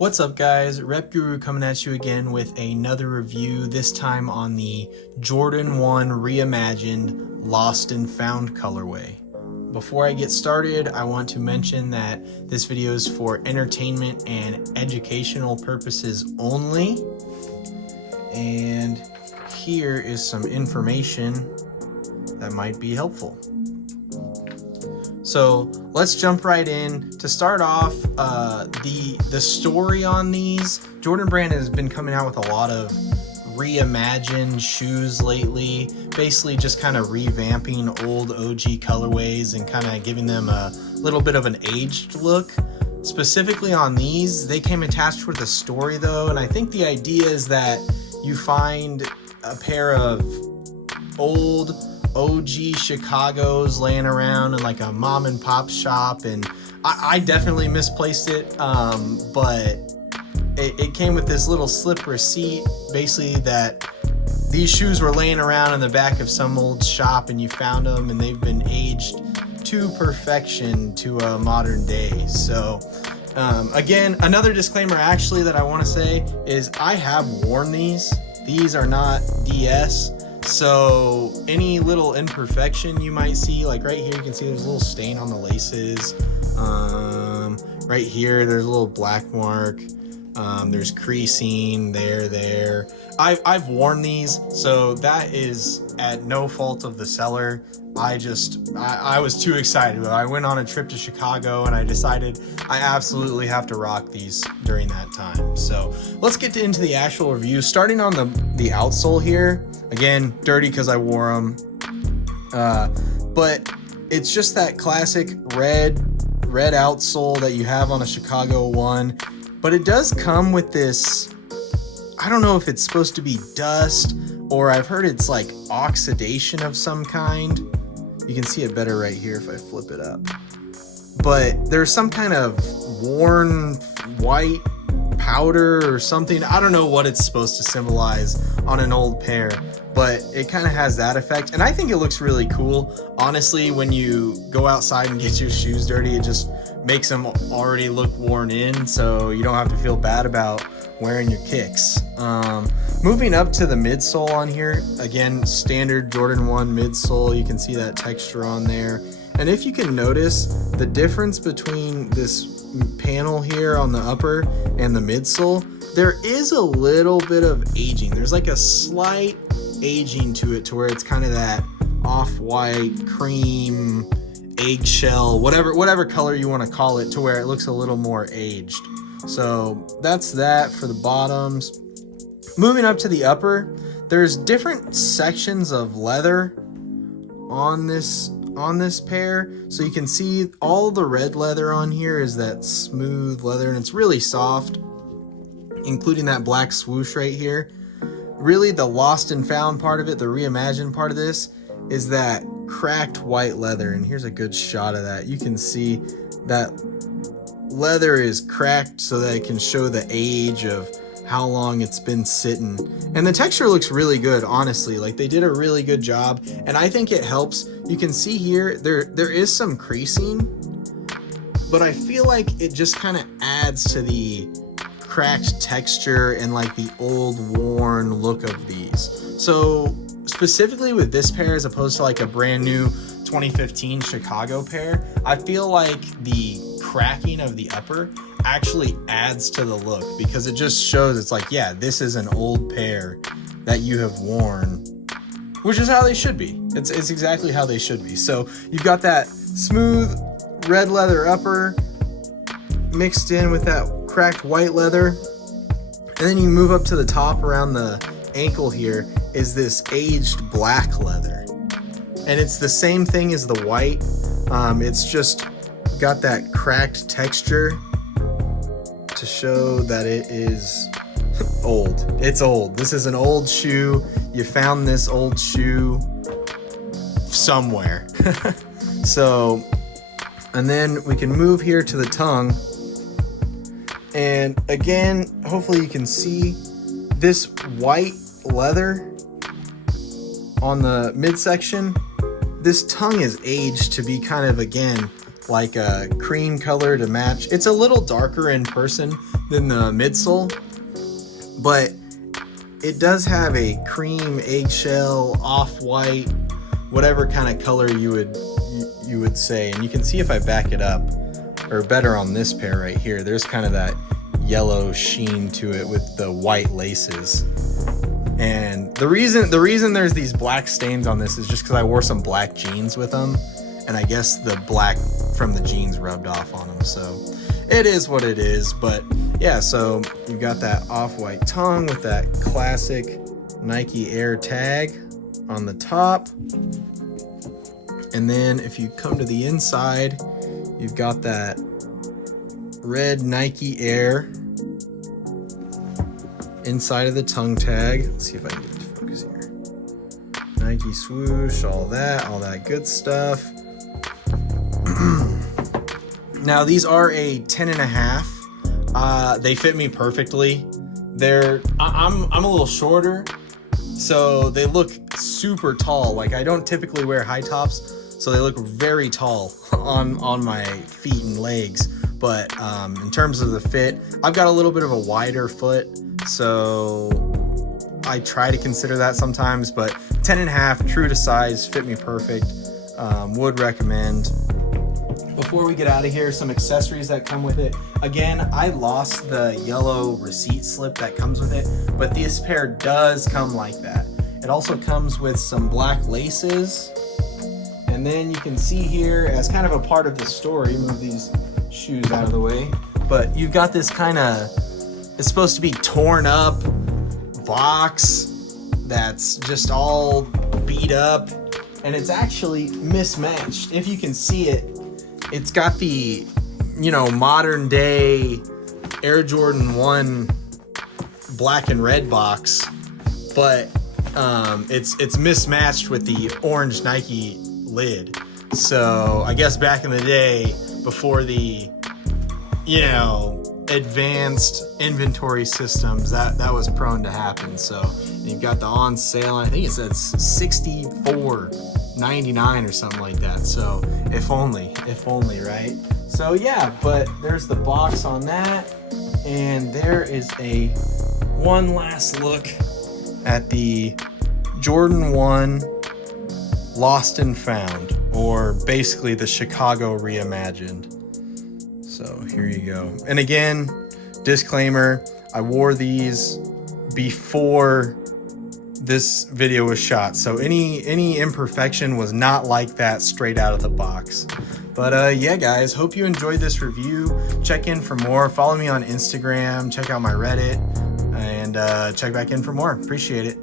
What's up guys, RepGooroo coming at you again with another review, this time on the Jordan 1 Reimagined Lost and Found colorway. Before I get started, I want to mention that this video is for entertainment and educational purposes only. And here is some information that might be helpful. So let's jump right in. To start off, the story on these, Jordan Brand has been coming out with a lot of reimagined shoes lately, basically just kind of revamping old OG colorways and kind of giving them a little bit of an aged look. Specifically on these, they came attached with a story though, and I think the idea is that you find a pair of old OG Chicago's laying around in like a mom and pop shop, and I definitely misplaced it, but it came with this little slip receipt, basically that these shoes were laying around in the back of some old shop and you found them and they've been aged to perfection to a modern day. So again, another disclaimer actually that I want to say is I have worn these. These are not DS. So any little imperfection you might see, like right here, you can see there's a little stain on the laces. Right here, there's a little black mark. There's creasing there. I've worn these, so that is at no fault of the seller. I was too excited. I went on a trip to Chicago and I decided I absolutely have to rock these during that time. So let's get into the actual review. Starting on the outsole here, again, dirty because I wore them, but it's just that classic red outsole that you have on a Chicago 1, but it does come with this, I don't know if it's supposed to be dust or I've heard it's like oxidation of some kind. You can see it better right here if I flip it up. But there's some kind of worn white powder or something. I don't know what it's supposed to symbolize on an old pair, but it kind of has that effect. And I think it looks really cool. Honestly, when you go outside and get your shoes dirty, it just makes them already look worn in, so you don't have to feel bad about wearing your kicks. Moving up to the midsole on here, again, standard Jordan 1 midsole. You can see that texture on there. And if you can notice the difference between this panel here on the upper and the midsole, there is a little bit of aging. There's like a slight aging to it, to where it's kind of that off-white, cream, eggshell, whatever color you want to call it, to where it looks a little more aged. So that's that for the bottoms. Moving up to the upper, there's different sections of leather on this pair. So you can see all the red leather on here is that smooth leather, and it's really soft, including that black swoosh right here. Really, the lost and found part of it, the reimagined part of this, is that cracked white leather. And here's a good shot of that. You can see that leather is cracked so that it can show the age of how long it's been sitting. And the texture looks really good, honestly. Like, they did a really good job, and I think it helps. You can see here there is some creasing, but I feel like it just kind of adds to the cracked texture and like the old worn look of these. So specifically with this pair, as opposed to like a brand new 2015 Chicago pair, I feel like the cracking of the upper actually adds to the look, because it just shows it's like, yeah, this is an old pair that you have worn, which is how they should be. It's exactly how they should be. So you've got that smooth red leather upper mixed in with that cracked white leather, and then you move up to the top around the ankle here is this aged black leather, and it's the same thing as the white. It's just got that cracked texture to show that it is old. It's old. This is an old shoe. You found this old shoe somewhere. So, and then we can move here to the tongue, and again, hopefully you can see this white leather on the midsection. This tongue is aged to be kind of, again, like a cream color to match. It's a little darker in person than the midsole, but it does have a cream, eggshell, off-white, whatever kind of color you would say. And you can see if I back it up, or better on this pair right here, there's kind of that yellow sheen to it with the white laces. And the reason there's these black stains on this is just because I wore some black jeans with them, and I guess the black from the jeans rubbed off on them. So it is what it is. But yeah, so you've got that off-white tongue with that classic Nike Air tag on the top. And then if you come to the inside, you've got that red Nike Air inside of the tongue tag. Let's see if I can get it to focus here. Nike swoosh, all that good stuff. Now these are a 10.5. They fit me perfectly. I'm a little shorter, so they look super tall. Like, I don't typically wear high tops, so they look very tall on my feet and legs. But in terms of the fit, I've got a little bit of a wider foot, so I try to consider that sometimes. But 10.5, true to size, fit me perfect. Would recommend. Before we get out of here, some accessories that come with it. Again, I lost the yellow receipt slip that comes with it, but this pair does come like that. It also comes with some black laces. And then you can see here, as kind of a part of the story, move these shoes out of the way, but you've got this kind of, it's supposed to be torn up box that's just all beat up, and it's actually mismatched. If you can see it, it's got the, modern day Air Jordan 1 black and red box, but it's mismatched with the orange Nike lid. So I guess back in the day, before the, advanced inventory systems, that was prone to happen. So you've got the on sale, I think it says $64.99 or something like that. So if only, right? So yeah, but there's the box on that, and there is one last look at the Jordan 1 Lost and Found, or basically the Chicago Reimagined. So here you go. And again, disclaimer, I wore these before this video was shot, so any imperfection was not like that straight out of the box. But yeah, guys, hope you enjoyed this review. Check in for more. Follow me on Instagram, check out my Reddit, and check back in for more. Appreciate it.